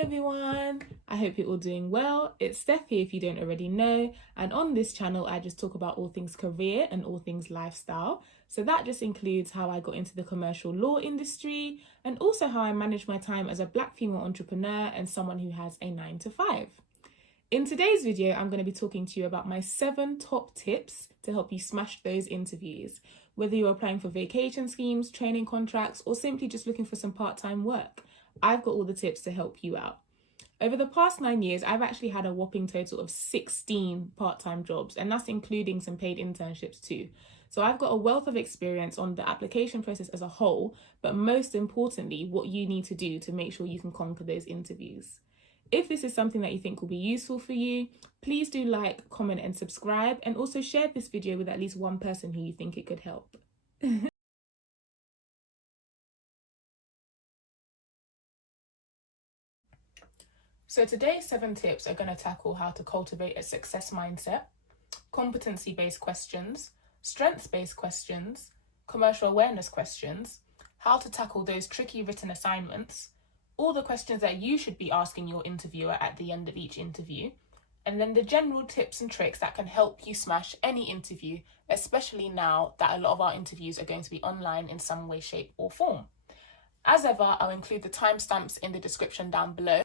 Hi everyone, I hope you're all doing well. It's Steph here if you don't already know, and on this channel I just talk about all things career and all things lifestyle. So that just includes how I got into the commercial law industry and also how I manage my time as a Black female entrepreneur and someone who has a 9 to 5. In today's video, I'm going to be talking to you about my 7 top tips to help you smash those interviews, whether you're applying for vacation schemes, training contracts, or simply just looking for some part-time work. I've got all the tips to help you out. Over the past 9 years, I've actually had a whopping total of 16 part-time jobs, and that's including some paid internships too. So I've got a wealth of experience on the application process as a whole, but most importantly, what you need to do to make sure you can conquer those interviews. If this is something that you think will be useful for you, please do like, comment and subscribe, and also share this video with at least one person who you think it could help. So today's 7 tips are going to tackle how to cultivate a success mindset, competency-based questions, strengths-based questions, commercial awareness questions, how to tackle those tricky written assignments, all the questions that you should be asking your interviewer at the end of each interview, and then the general tips and tricks that can help you smash any interview, especially now that a lot of our interviews are going to be online in some way, shape or form. As ever, I'll include the timestamps in the description down below.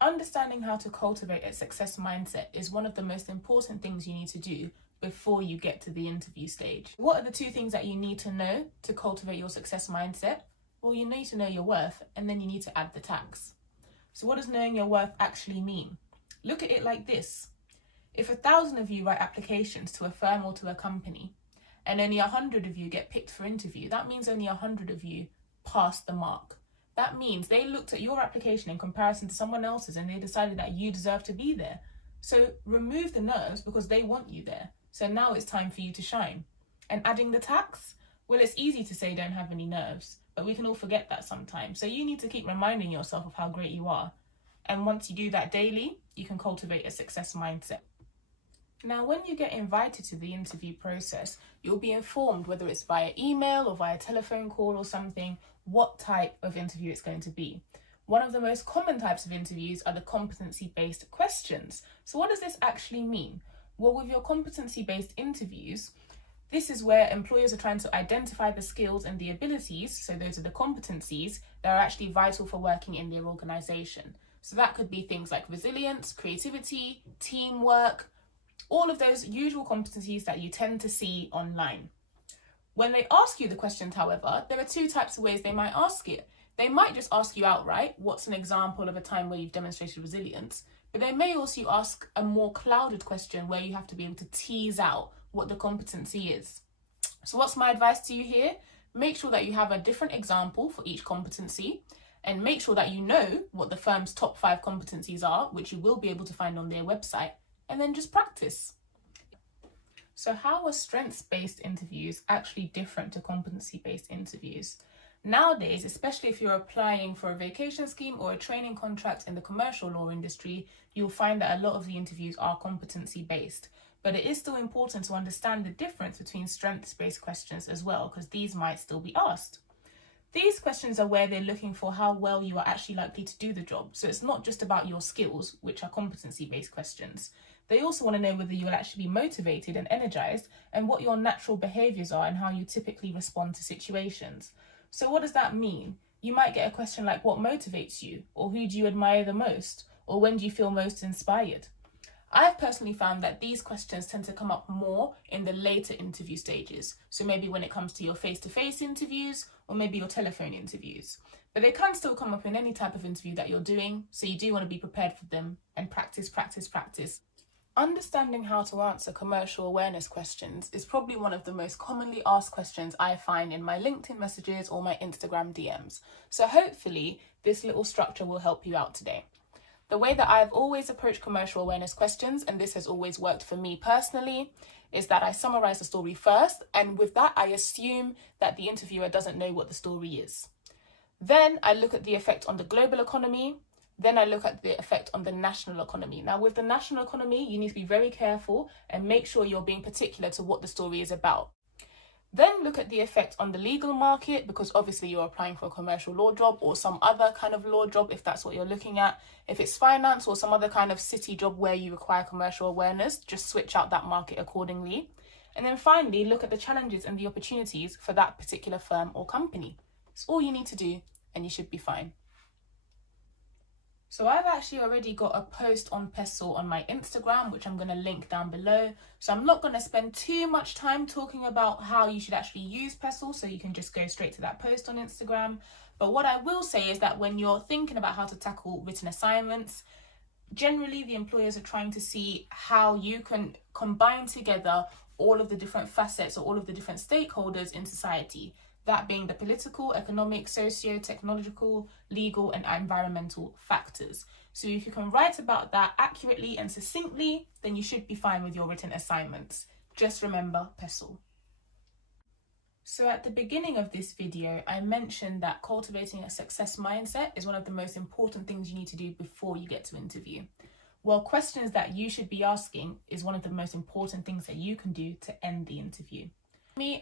Understanding how to cultivate a success mindset is one of the most important things you need to do before you get to the interview stage. What are the 2 things that you need to know to cultivate your success mindset? Well, you need to know your worth, and then you need to add the tax. So what does knowing your worth actually mean? Look at it like this. If 1,000 of you write applications to a firm or to a company, and only 100 of you get picked for interview, that means only 100 of you passed the mark. That means they looked at your application in comparison to someone else's and they decided that you deserve to be there. So remove the nerves because they want you there. So now it's time for you to shine. And adding the tax? Well, it's easy to say don't have any nerves, but we can all forget that sometimes. So you need to keep reminding yourself of how great you are. And once you do that daily, you can cultivate a success mindset. Now, when you get invited to the interview process, you'll be informed whether it's via email or via telephone call or something, what type of interview it's going to be. One of the most common types of interviews are the competency-based questions. So what does this actually mean? Well, with your competency-based interviews, this is where employers are trying to identify the skills and the abilities, so those are the competencies, that are actually vital for working in their organisation. So that could be things like resilience, creativity, teamwork, all of those usual competencies that you tend to see online. When they ask you the questions, however, there are 2 types of ways they might ask it. They might just ask you outright, what's an example of a time where you've demonstrated resilience? But they may also ask a more clouded question where you have to be able to tease out what the competency is. So what's my advice to you here? Make sure that you have a different example for each competency, and make sure that you know what the firm's top 5 competencies are, which you will be able to find on their website, and then just practice. So how are strengths-based interviews actually different to competency-based interviews? Nowadays, especially if you're applying for a vacation scheme or a training contract in the commercial law industry, you'll find that a lot of the interviews are competency-based. But it is still important to understand the difference between strengths-based questions as well, because these might still be asked. These questions are where they're looking for how well you are actually likely to do the job. So it's not just about your skills, which are competency-based questions. They also want to know whether you'll actually be motivated and energized and what your natural behaviors are and how you typically respond to situations. So what does that mean? You might get a question like, what motivates you? Or who do you admire the most? Or when do you feel most inspired? I've personally found that these questions tend to come up more in the later interview stages. So maybe when it comes to your face-to-face interviews or maybe your telephone interviews. But they can still come up in any type of interview that you're doing. So you do want to be prepared for them and practice, practice, practice. Understanding how to answer commercial awareness questions is probably one of the most commonly asked questions I find in my LinkedIn messages or my Instagram DMs. So hopefully this little structure will help you out today. The way that I've always approached commercial awareness questions, and this has always worked for me personally, is that I summarize the story first, and with that I assume that the interviewer doesn't know what the story is. Then I look at the effect on the global economy. Then I look at the effect on the national economy. Now, with the national economy, you need to be very careful and make sure you're being particular to what the story is about. Then look at the effect on the legal market, because obviously you're applying for a commercial law job or some other kind of law job if that's what you're looking at. If it's finance or some other kind of city job where you require commercial awareness, just switch out that market accordingly. And then finally, look at the challenges and the opportunities for that particular firm or company. It's all you need to do and you should be fine. So I've actually already got a post on PESTLE on my Instagram, which I'm going to link down below. So I'm not going to spend too much time talking about how you should actually use PESTLE, so you can just go straight to that post on Instagram. But what I will say is that when you're thinking about how to tackle written assignments, generally the employers are trying to see how you can combine together all of the different facets or all of the different stakeholders in society. That being the political, economic, socio-technological, legal and environmental factors. So if you can write about that accurately and succinctly, then you should be fine with your written assignments. Just remember PESTLE. So at the beginning of this video, I mentioned that cultivating a success mindset is one of the most important things you need to do before you get to interview. Well, questions that you should be asking is one of the most important things that you can do to end the interview.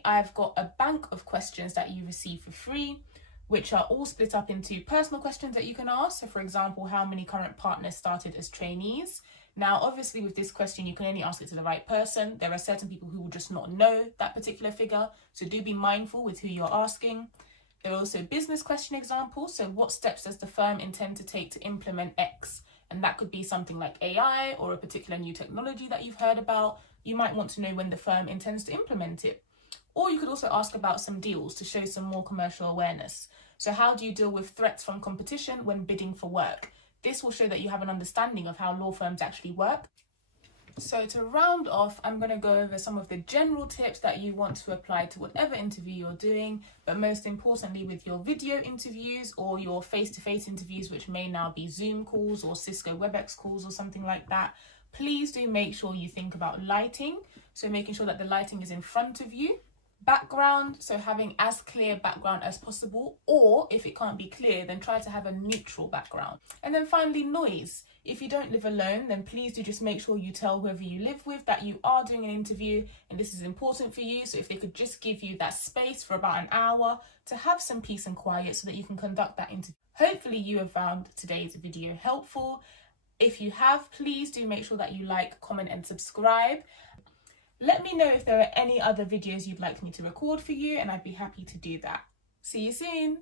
I've got a bank of questions that you receive for free, which are all split up into personal questions that you can ask. So for example, how many current partners started as trainees? Now, obviously with this question, you can only ask it to the right person. There are certain people who will just not know that particular figure. So do be mindful with who you're asking. There are also business question examples. So what steps does the firm intend to take to implement X? And that could be something like AI or a particular new technology that you've heard about. You might want to know when the firm intends to implement it. Or you could also ask about some deals to show some more commercial awareness. So how do you deal with threats from competition when bidding for work? This will show that you have an understanding of how law firms actually work. So to round off, I'm going to go over some of the general tips that you want to apply to whatever interview you're doing, but most importantly with your video interviews or your face-to-face interviews, which may now be Zoom calls or Cisco WebEx calls or something like that. Please do make sure you think about lighting. So making sure that the lighting is in front of you. Background, so having as clear background as possible, or if it can't be clear, then try to have a neutral background. And then finally, noise. If you don't live alone, then please do just make sure you tell whoever you live with that you are doing an interview and this is important for you. So if they could just give you that space for about an hour to have some peace and quiet so that you can conduct that interview. Hopefully you have found today's video helpful. If you have, please do make sure that you like, comment and subscribe. Let me know if there are any other videos you'd like me to record for you and I'd be happy to do that. See you soon!